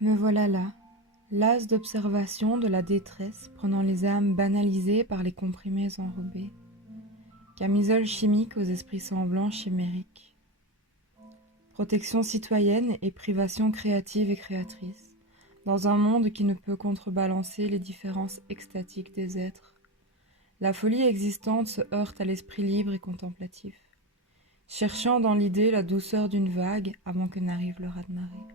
Me voilà là, las d'observation de la détresse prenant les âmes banalisées par les comprimés enrobés. Camisole chimique aux esprits semblants chimériques. Protection citoyenne et privation créative et créatrice, dans un monde qui ne peut contrebalancer les différences extatiques des êtres. La folie existante se heurte à l'esprit libre et contemplatif, cherchant dans l'idée la douceur d'une vague avant que n'arrive le raz-de-marée.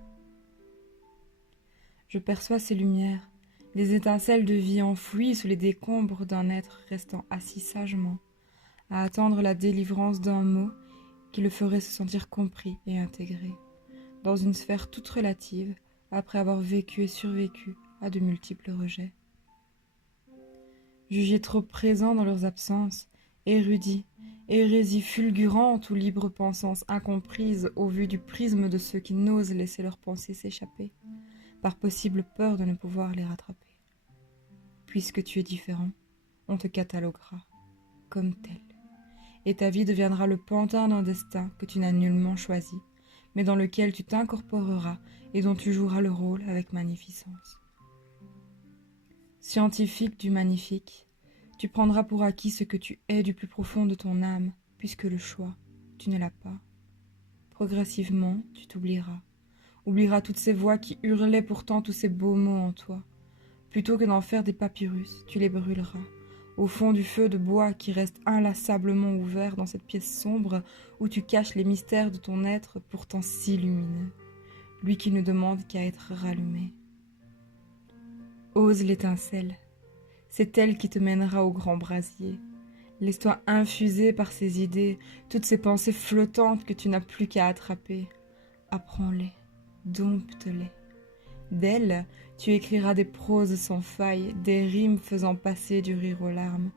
Je perçois ces lumières, les étincelles de vie enfouies sous les décombres d'un être restant assis sagement, à attendre la délivrance d'un mot qui le ferait se sentir compris et intégré, dans une sphère toute relative, après avoir vécu et survécu à de multiples rejets. Jugés trop présents dans leurs absences, érudits, hérésie fulgurante ou libre pensance incomprise au vu du prisme de ceux qui n'osent laisser leurs pensées s'échapper, par possible peur de ne pouvoir les rattraper. Puisque tu es différent, on te cataloguera comme tel, et ta vie deviendra le pantin d'un destin que tu n'as nullement choisi, mais dans lequel tu t'incorporeras et dont tu joueras le rôle avec magnificence. Scientifique du magnifique, tu prendras pour acquis ce que tu es du plus profond de ton âme, puisque le choix, tu ne l'as pas. Progressivement, tu oublieras toutes ces voix qui hurlaient pourtant tous ces beaux mots en toi. Plutôt que d'en faire des papyrus, tu les brûleras, au fond du feu de bois qui reste inlassablement ouvert dans cette pièce sombre où tu caches les mystères de ton être pourtant si lumineux, lui qui ne demande qu'à être rallumé. Ose l'étincelle, c'est elle qui te mènera au grand brasier. Laisse-toi infuser par ces idées, toutes ces pensées flottantes que tu n'as plus qu'à attraper. Apprends-les, dompte-les. D'elles, tu écriras des proses sans faille, des rimes faisant passer du rire aux larmes.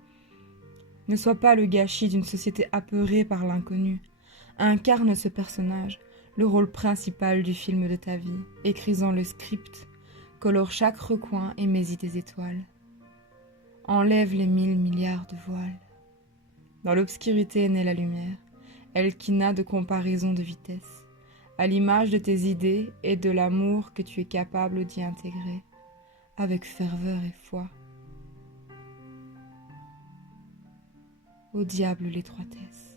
Ne sois pas le gâchis d'une société apeurée par l'inconnu. Incarne ce personnage, le rôle principal du film de ta vie, écris-en le script, colore chaque recoin et mets-y des étoiles. Enlève les 1000 milliards de voiles. Dans l'obscurité naît la lumière, elle qui n'a de comparaison de vitesse, à l'image de tes idées et de l'amour que tu es capable d'y intégrer, avec ferveur et foi. Au diable l'étroitesse.